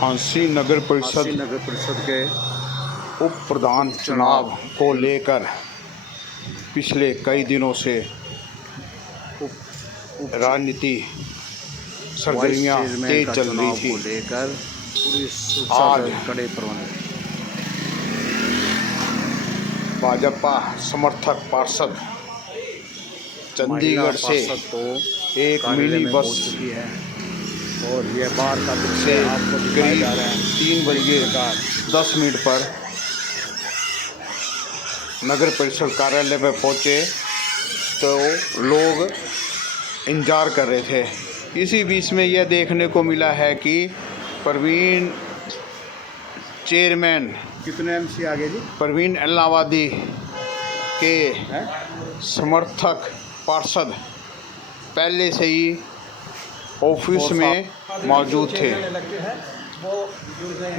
झांसी नगर परिषद के उप प्रधान चुनाव को लेकर पिछले कई दिनों से राजनीति सरगर्मियां तेज चल रही थी। लेकर आज कड़े प्रबंध भाजपा समर्थक पार्षद चंडीगढ़ से एक मिनी बस है और यह बार का से करीब 3:10 पर नगर परिषद कार्यालय पर पहुंचे तो लोग इंतजार कर रहे थे। इसी बीच में यह देखने को मिला है कि प्रवीण चेयरमैन कितने एमसी आगे जी प्रवीण इलाहाबादी के समर्थक पार्षद पहले से ही ऑफिस में मौजूद थे।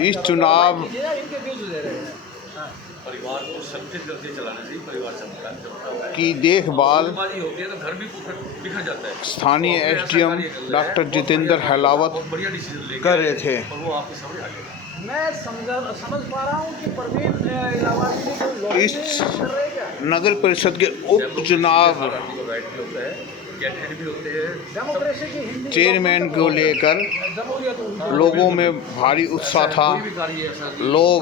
इस चुनाव की देखभाल स्थानीय एसडीएम डॉक्टर जितेंद्र हेलावत कर रहे थे। मैं समझ पा रहा हूँ कि प्रवीण इलाहाबादी इस नगर परिषद के उपचुनाव चेयरमैन को लेकर लोगों में भारी उत्साह था। लोग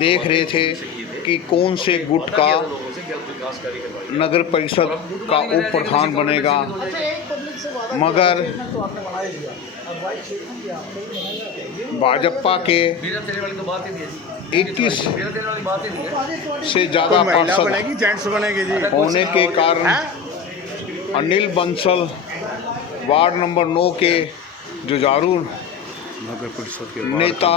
देख रहे थे कि कौन से गुट का नगर परिषद का उप प्रधान बनेगा, मगर भाजपा के 21 से ज़्यादा पार्षद होने के कारण अनिल बंसल वार्ड नंबर 9 के जुझारू नगर परिषद के नेता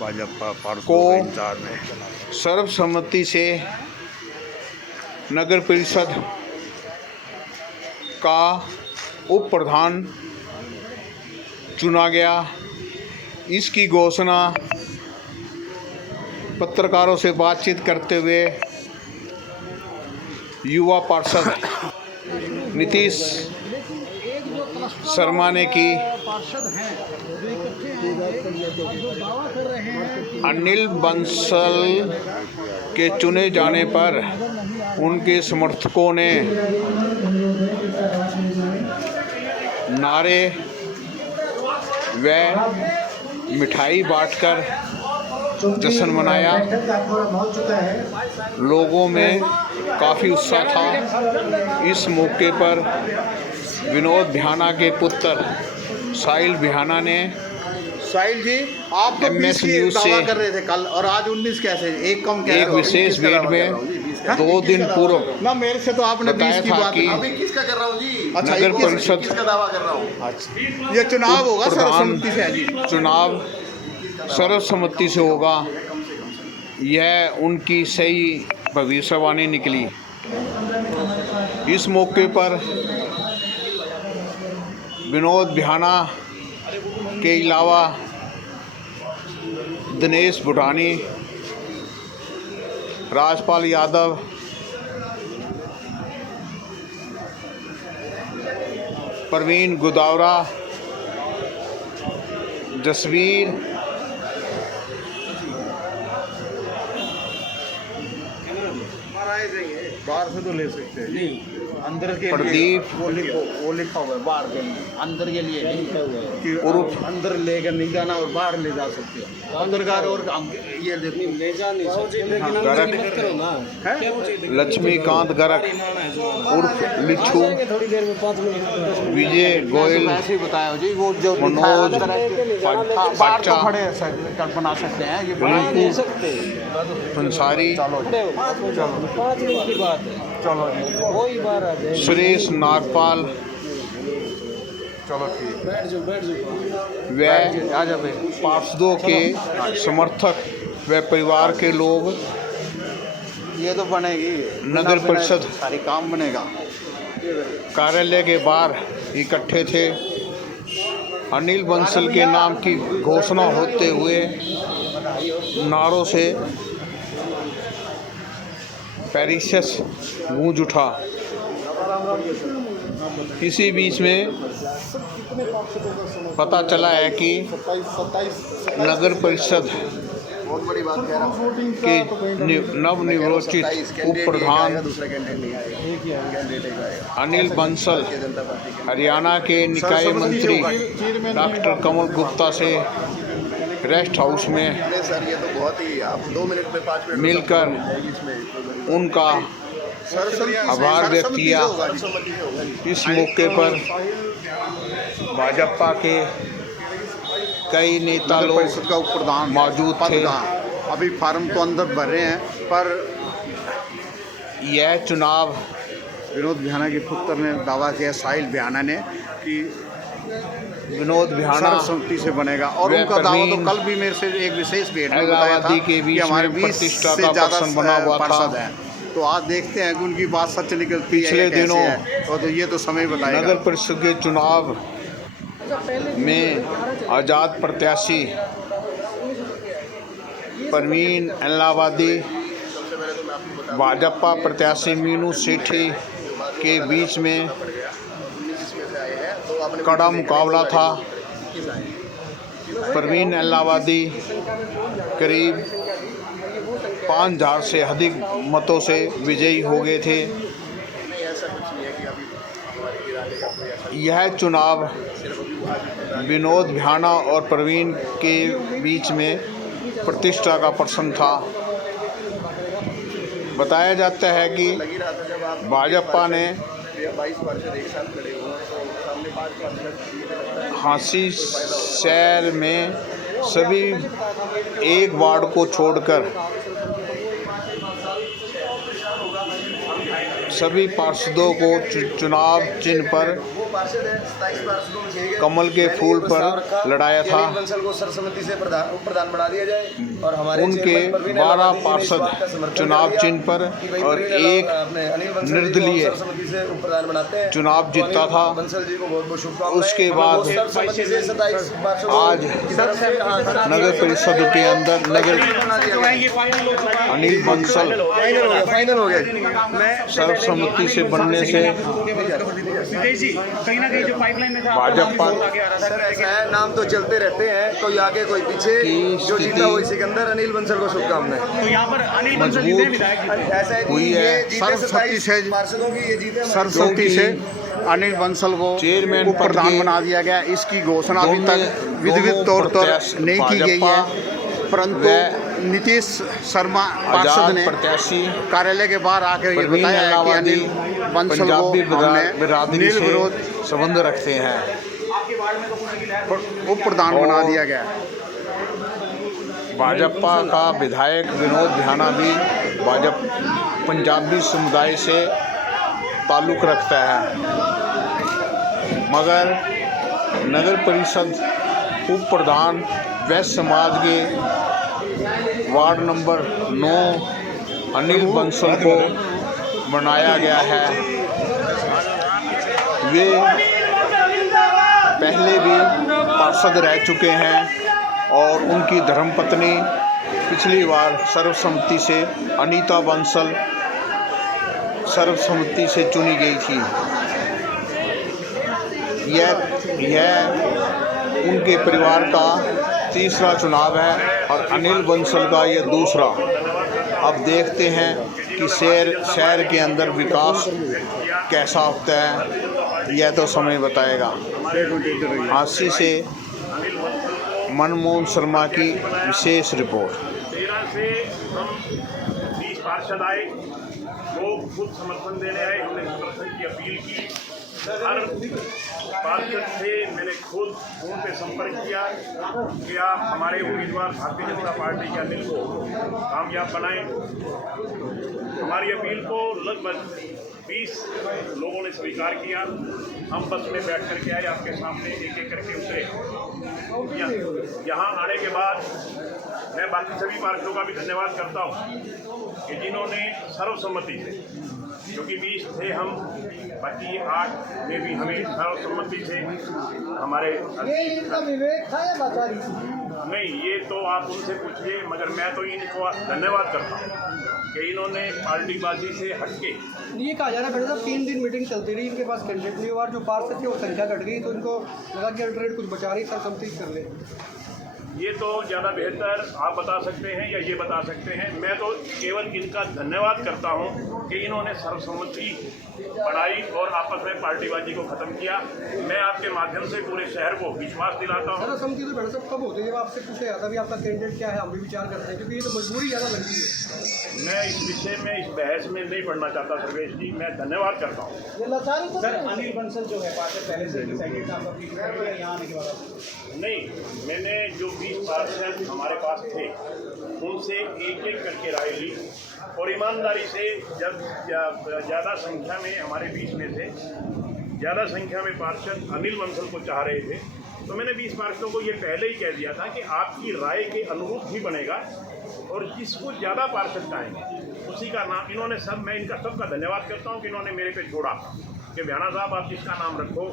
भाजपा को सर्वसम्मति से नगर परिषद का उप प्रधान चुना गया। इसकी घोषणा पत्रकारों से बातचीत करते हुए युवा पार्षद नीतीश शर्मा ने की। अनिल बंसल के चुने जाने पर उनके समर्थकों ने नारे व मिठाई बांटकर जश्न मनाया। लोगों में काफ़ी उत्साह था। इस मौके पर विनोद बिहाना के पुत्र साहिल बिहाना ने साहिल जी आप तो MS न्यूज़ से कर रहे थे कल और आज 19 कैसे एक कम एक विशेष भेंट में 2 दिन पूर्व ना मेरे से तो आपने 20 की बात कि किसका कर रहा हूँ जी नगर परिषद किसका दावा कर रहा हूँ। अच्छा ये चुनाव होगा सर्वसम्मति से जी चुनाव सर्वसम्मति से होगा, यह उनकी सही भविष्यवाणी निकली। इस मौके पर विनोद बिहाना के अलावा दिनेश भुटानी, राजपाल यादव, प्रवीण गुदावरा, जसवीर, बाहर से तो ले सकते हैं नहीं अंदर के प्रदीप वो लिखा हुआ है बाहर के लिए अंदर के लिए नहीं कि उर्फ अंदर लेकर नहीं जाना और बाहर ले जा सकते हो अंदरकार और ये ले जा नहीं सकते। गरक लक्ष्मीकांत गरक उर्फ लिच्छू, विजय गोयल, ऐसे ही बताया जी वो जो मनोज बाहर खड़े बना सकते हैं ये बना नहीं सकते पंसारी, चलो जी वही बार आ जाए। सुरेश नागपाल चलो ठीक व आ जाए पार्षदों के समर्थक व परिवार के लोग ये तो बनेगी नगर परिषद सारी काम बनेगा। कार्यालय के बाहर इकट्ठे थे। अनिल बंसल के नाम की घोषणा होते हुए नारों से पेरिशस गूंज उठा। इसी बीच में पता चला है कि नगर परिषद बहुत बड़ी बात कह रहा हूँ के नवनिर्वाचित उप प्रधान दूसरा कैंडिडेट नहीं आएगा, कैंडिडेट एक आएगा। अनिल बंसल जनता पार्टी के हरियाणा के निकाय मंत्री डॉक्टर कमल गुप्ता से रेस्ट हाउस में नहीं सर, ये तो बहुत ही, आप 2 मिनट में 5 मिनट मिलकर उनका आभार व्यक्त किया। इस मौके पर भाजपा के कई नेता लोग परिषद का उप प्रधान मौजूद थे। अभी फार्म तो अंदर भर रहे हैं, पर यह चुनाव विनोद बिहाना के पुत्र ने दावा किया, साहिल बिहाना ने, कि विनोद बिहाना सर्वसम्मति से बनेगा। और वे उनका दावा तो परवीन कल भी मेरे से एक विशेष भेंट में बताया था इलाहाबादी के कि बीच हमारे में 20 प्रतिष्ठा से का ज़्यादा प्रश्न बना हुआ था। पार्षद हैं। तो आज देखते हैं कि उनकी बात सच निकलती है पिछले या कैसे दिनों है, और तो ये तो समय बताएगा। नगर परिषद के चुनाव में आज़ाद प्रत्याशी परवीन इलाहाबादी भाजपा प्रत्याशी मीनू सेठी के बीच में कड़ा मुकाबला था। परवीन इलाहाबादी करीब 5000 से अधिक मतों से विजयी हो गए थे। यह चुनाव विनोद बिहाना और परवीन के बीच में प्रतिष्ठा का प्रश्न था। बताया जाता है कि भाजपा ने 22 पार्षद एक साथ खड़े हुए हैं, तो सामने 5 पार्षद हांसी शहर में सभी एक वार्ड को छोड़कर सभी पार्षदों को चुनाव चिन्ह पर कमल के फूल पर लड़ाया था। को सर्वसम्मति से प्रधान बना दिया जाए और हमारे उनके 12 पार्षद चुनाव चिन्ह पर और एक निर्दलीय चुनाव जीता था। उसके बाद आज नगर परिषद के अंदर अनिल बंसल फाइनल हो गया सर्वसम्मति से बनने से भाजपा सर ऐसा है, नाम तो चलते रहते हैं, कोई आगे कोई पीछे, जो जीता वो सिकंदर। अनिल बंसल को शुभकामनाएं। तो यहाँ पर अनिल बंसल मजबूत ऐसा है कि हुई है। ये जीते सर्वसम्मति से पार्षदों की ये जीते सर्वसम्मति से अनिल बंसल को चेयरमैन उप प्रधान बना दिया गया। इसकी घोषणा अभी तक विधिवत तौर पर नहीं की गई है, परंतु नीतीश शर्मा पार्षद ने प्रत्याशी कार्यालय के बाहर आकर ये बताया है कि अनिल बंसल को हमने बिरादरी से निर्विरोध संबंध रखते हैं। उप प्रधान बना दिया गया। भाजपा का विधायक विनोद बिहाना भी पंजाबी समुदाय से ताल्लुक़ रखता है, मगर नगर परिषद उप प्रधान वैश्य समाज के वार्ड नंबर 9 अनिल बंसल को बनाया गया है। वे पहले भी पार्षद रह चुके हैं और उनकी धर्मपत्नी पिछली बार सर्वसम्मति से अनीता बंसल सर्वसम्मति से चुनी गई थी। यह उनके परिवार का तीसरा चुनाव है और अनिल बंसल का यह दूसरा। अब देखते हैं कि शहर के अंदर विकास कैसा होता है, यह तो समय बताएगा। हांसी से मनमोहन शर्मा की विशेष रिपोर्ट। 13 से हम 20 पार्षद आए, लोग खुद समर्थन देने आए, हमने समर्थन की अपील की। हर पार्षद से मैंने खुद फोन पे संपर्क किया कि आप हमारे उम्मीदवार भारतीय जनता पार्टी के अनिल को कामयाब बनाएं। हमारी अपील को लगभग 20 लोगों ने स्वीकार किया। हम बस में बैठ कर के आए, आपके सामने एक एक करके उतरे। यहाँ आने के बाद मैं बाकी सभी पार्षदों का भी धन्यवाद करता हूँ कि जिन्होंने सर्वसम्मति से, क्योंकि 20 थे हम, बाकी 8 में भी हमें सर्वसम्मति से हमारे नहीं, ये तो आप उनसे पूछिए, मगर मैं तो इनको धन्यवाद करता हूँ कि इन्होंने पार्टीबाजी से हटके। ये कहा जा रहा है बेटा साहब 3 दिन मीटिंग चलती रही, इनके पास कैंडिडेट नहीं हुआ, जो पार्षद थे वो संख्या घट गई, तो इनको लगा कि अल्टरनेट कुछ बचा रही सरसम्मति कर ले। ये तो ज़्यादा बेहतर आप बता सकते हैं या ये बता सकते हैं। मैं तो केवल इनका धन्यवाद करता हूँ कि इन्होंने सर्वसम्मति बढ़ाई और आपस में पार्टीबाजी को ख़त्म किया। मैं आपके माध्यम से पूरे शहर को विश्वास दिलाता हूँ। सर्वसम्मति तो बेटा साहब कब होती है? जब आपसे पूछा जाता है भी आपका कैंडिडेट क्या है, हम भी विचार करते हैं, क्योंकि ये तो मजबूरी ज़्यादा लगती है। मैं इस विषय में, इस बहस में नहीं पढ़ना चाहता सर्वेश जी, मैं धन्यवाद करता हूँ। सर अनिल बंसल जो है पार्षद पहले से डिसाइडेड था, आपका यहाँ आने के बाद नहीं, मैंने जो 20 पार्षद हमारे पास थे उनसे एक एक करके राय ली और ईमानदारी से, जब ज़्यादा संख्या में हमारे बीच में थे, ज़्यादा संख्या में पार्षद अनिल बंसल को चाह रहे थे, तो मैंने 20 पार्षदों को ये पहले ही कह दिया था कि आपकी राय के अनुरूप ही बनेगा और जिसको ज़्यादा पार्षद चाहेंगे उसी का नाम। इन्होंने सब, मैं इनका सबका धन्यवाद करता हूँ कि इन्होंने मेरे पे छोड़ा कि भ्याना साहब आप जिसका नाम रखो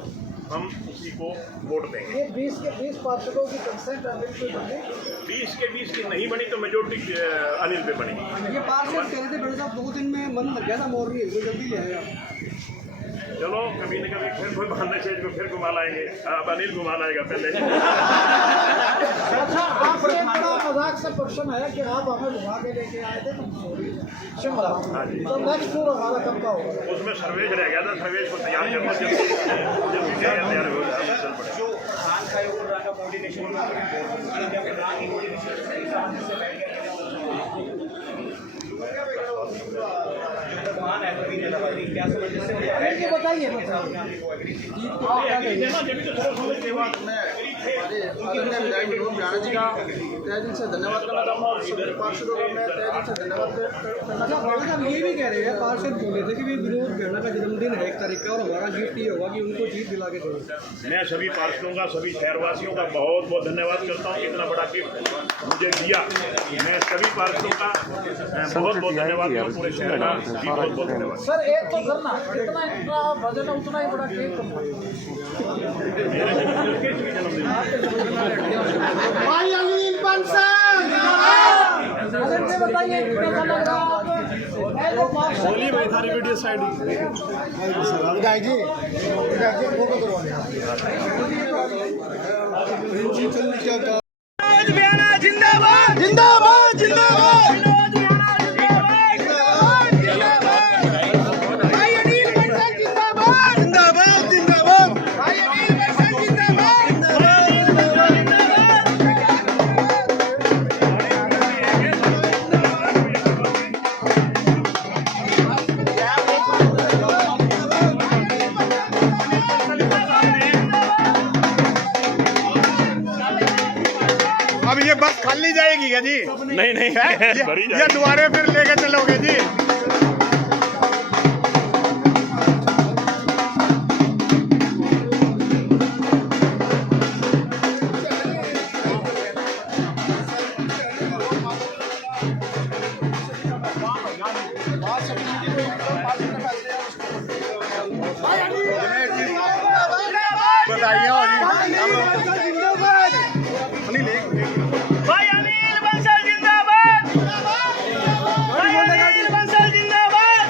हम उसी को वोट देंगे। ये 20 के 20 पार्षदों की कंसेंट अनिल पे बनी, 20 के 20 की नहीं बनी तो मेजोरिटी अनिल पे बनी। ये पार्षद कह रहे थे बेटा साहब 2 दिन में मन लग गया था मोरनी, तो जल्दी ले आएगा। चलो कभी न कभी फिर कोई बहाने से को फिर घुमा लाएंगे। अब अनिल घुमा लाएगा पहले। अच्छा, आपसे एक बड़ा मजाक से क्वेश्चन है कि आप हमें घुमा के लेके आए थे शिमला, तो नेक्स्ट टूर हमारा कब का होगा? उसमें सर्वेश रह गया था, सर्वेश को तैयार करना जब तैयार हो जाए चल पड़े। जो खान का योगदान का कोऑर्डिनेशन क्या समझ से बताइए दिन से धन्यवाद करना चाहूँगा और सभी पार्षदों का मैं तहे दिल से धन्यवाद करना। ये भी कह रहे हैं पार्षद बोले थे कि भी विनोद भ्याना का जन्मदिन है 1 तारीख का और हमारा गिफ्ट ये होगा कि उनको जीत दिला के देंगे। मैं सभी पार्षदों का, सभी शहरवासियों का बहुत बहुत धन्यवाद करता हूँ, इतना बड़ा गिफ्ट मुझे दिया। मैं सभी पार्षदों का बहुत बहुत धन्यवाद करता हूँ, पूरे शहर का भी बहुत बहुत धन्यवाद। सर एक तो करना जितना इनका वजन है उतना ही बड़ा केक करना। भाई अनिल बंसल बताइए कैसा लग रहा है? बोलिए भाई, थारी वीडियो साइड गाय जी फोटो करवाने जिंदाबाद जिंदाबाद जिंदाबाद। अब ये बस खाली जाएगी क्या जी? नहीं नहीं, ये दोबारा फिर लेके चलोगे जी? बताइए भाई अनिल बंसल जिंदाबाद, भाई अनिल बंसल जिंदाबाद।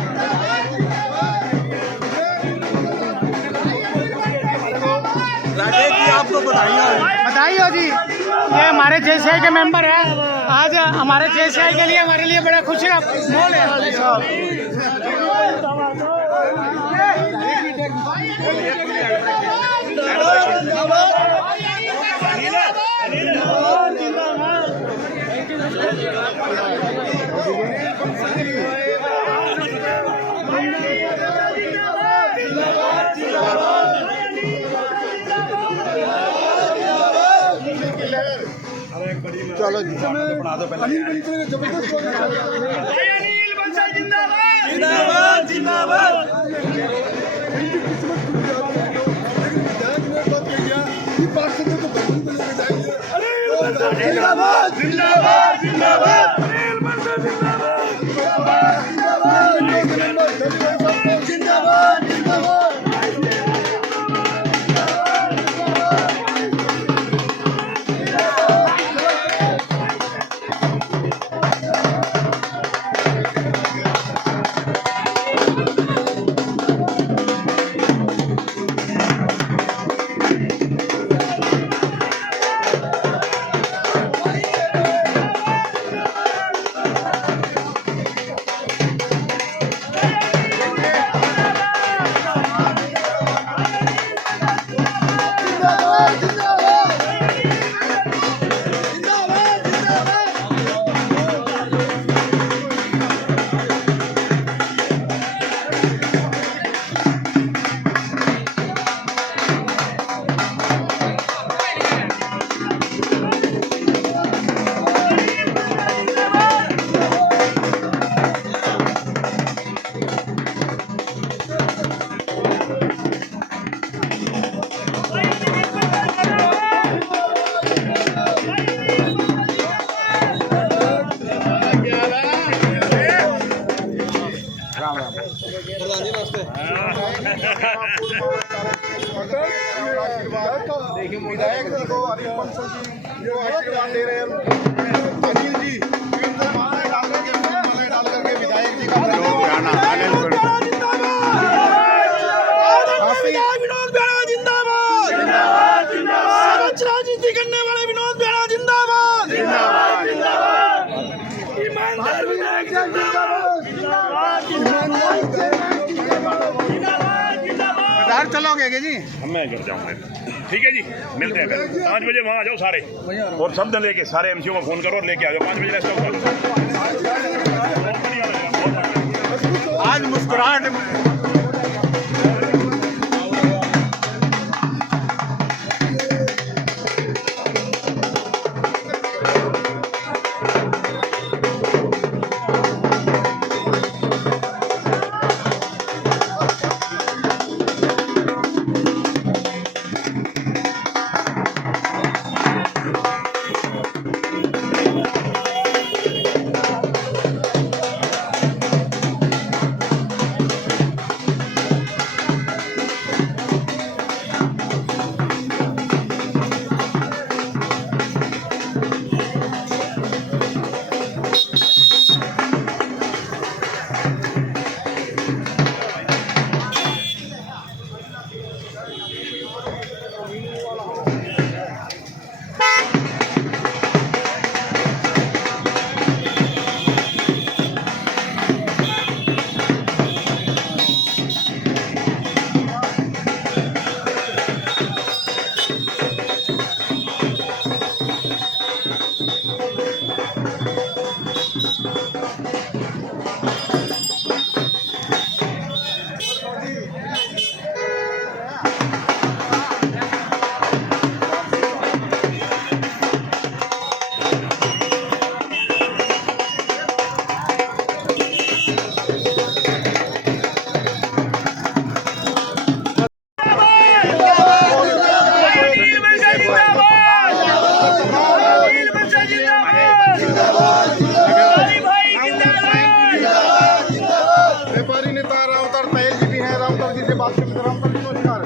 राजेश जी आपको बधाई हो जी। ये हमारे जेसीआई के मेंबर हैं, आज हमारे जेसीआई के लिए हमारे लिए बड़ा खुशी का माहौल चलो जी बना दो पहले। जबरदस्त अनिल बंसल जिंदाबाद जिंदाबाद जिंदाबाद। जिंदाबाद जिंदाबाद जिंदाबाद। अनिल बंसल जिंदाबाद जिंदाबाद जिंदाबाद जिंदाबाद। बंसल जी जो आशीर्वाद दे रहे हैं अनिल जी इनको माला डाल करके विधायक जी का गाना विनोद बेड़ा जिंदाबाद, सच राजनीति करने वाले विनोद बेड़ा जिंदाबाद, ईमानदार विधायक बाहर चलोगे क्या जी? मैं कर जाऊंगा। ठीक है जी, मिलते हैं फिर 5 बजे वहाँ आ जाओ सारे, और शब्द लेके सारे एमसीओ को फोन करो और लेके आ जाओ 5 बजे रेस्ट हाउस। आज मुस्कुराहट व्यापारी नेता रामतर पहल जी भी हैं। रामतर जी से बात करते। रामतर जी नमस्कार।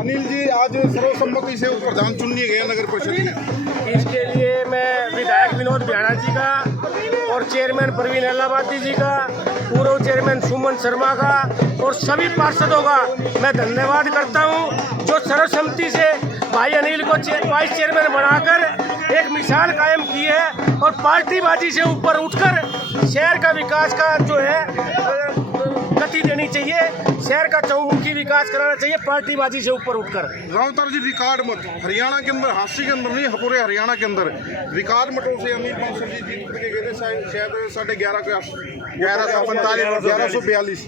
अनिल जी आज सर्वसम्मति से प्रधान चुन लिए गए नगर परिषद में, इसके लिए मैं विधायक विनोद बेड़ा जी का और चेयरमैन प्रवीण अल्लाबादी जी का, पूर्व चेयरमैन सुमन शर्मा का और सभी पार्षदों का मैं धन्यवाद करता हूं, जो सर्वसम्मति से भाई अनिल को वाइस चेयरमैन बनाकर एक मिसाल कायम की है और पार्टीबाजी से ऊपर उठकर शहर का विकास का जो है गति देनी चाहिए। शहर का चौमुखी विकास कराना चाहिए पार्टीबाजी से ऊपर उठकर। रामतर जी रिकॉर्ड मत हरियाणा के अंदर, हांसी के अंदर नहीं, पूरे हरियाणा के अंदर रिकॉर्ड मतों से अनिल बंसल जी जीत के गए थे। शायद 1150 1142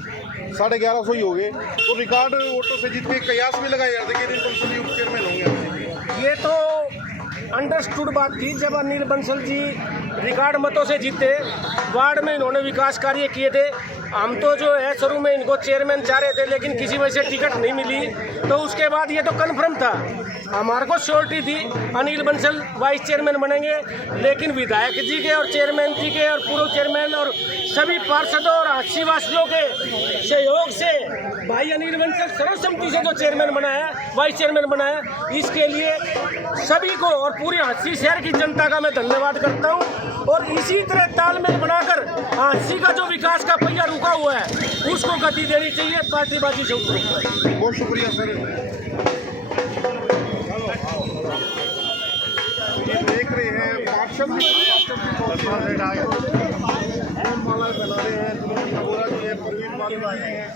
1150 ही हो गए, तो रिकॉर्ड वोटों से जीत के कयास भी लगाए जाते कि अनिल बंसल जी उप चेयरमैन होंगे। ये तो अंडरस्टूड बात थी जब अनिल बंसल जी रिकॉर्ड मतों से जीते। वार्ड में इन्होंने विकास कार्य किए थे। हम तो जो है शुरू में इनको चेयरमैन चाह रहे थे, लेकिन किसी वजह से टिकट नहीं मिली, तो उसके बाद ये तो कन्फर्म था, हमारे को श्योरिटी थी अनिल बंसल वाइस चेयरमैन बनेंगे। लेकिन विधायक जी के और चेयरमैन जी के और पूर्व चेयरमैन और सभी पार्षदों और हांसी वासियों के सहयोग से भाई अनिल बंसल सर्वसम्मति से जो चेयरमैन बनाया, वाइस चेयरमैन बनाया, इसके लिए सभी को और पूरी हांसी शहर की जनता का मैं धन्यवाद करता हूं। और इसी तरह तालमेल बनाकर हांसी का जो विकास का पहिया रुका हुआ है उसको गति देनी चाहिए पार्टीबाजी से ऊपर। बहुत शुक्रिया सर। ये देख रहे हैं पार्षद माला बना रहे हैं, अबोरा जी हैं, प्रवीण माला जी हैं।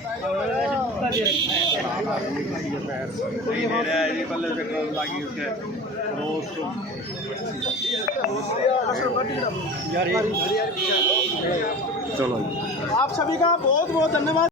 आप सभी का बहुत बहुत धन्यवाद।